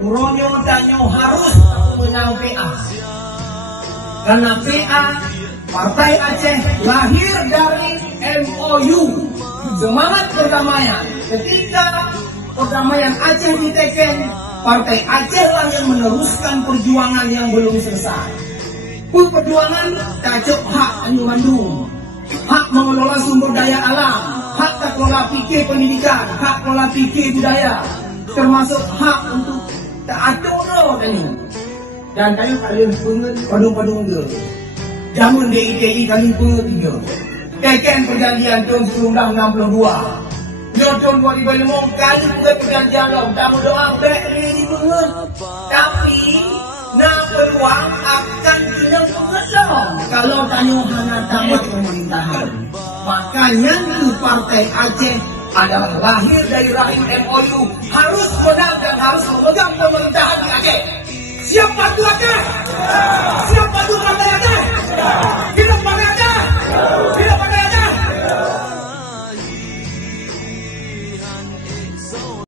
Uronyo danyo harus menang PA. Karena PA, Partai Aceh, lahir dari MOU, semangat perdamaian. Ketika perdamaian Aceh diteken, Partai Aceh lah yang meneruskan perjuangan yang belum selesai. Perjuangan tajuk hak Tanjung Bandung, hak mengelola sumber daya alam, hak tak kelola fikir pendidikan, hak kelola fikir budaya, termasuk hak untuk tak atur dan kayu kalian pungut padung-padung dia. Jamun DITI kali tiga. Teken perjanjian tahun 1962. Tahun 2005 kali buat perjanjian lo. Kamu doang baik ini pungut. Tapi nak peluang akan kena pengesong kalau Tanjung hanya tamat pemerintahan. Makanya itu Partai Aceh adalah lahir dari rahim MOU, harus menang dan harus memegang pemerintahan di Aceh. Siap bantu Aceh? Siap bantu Partai Aceh?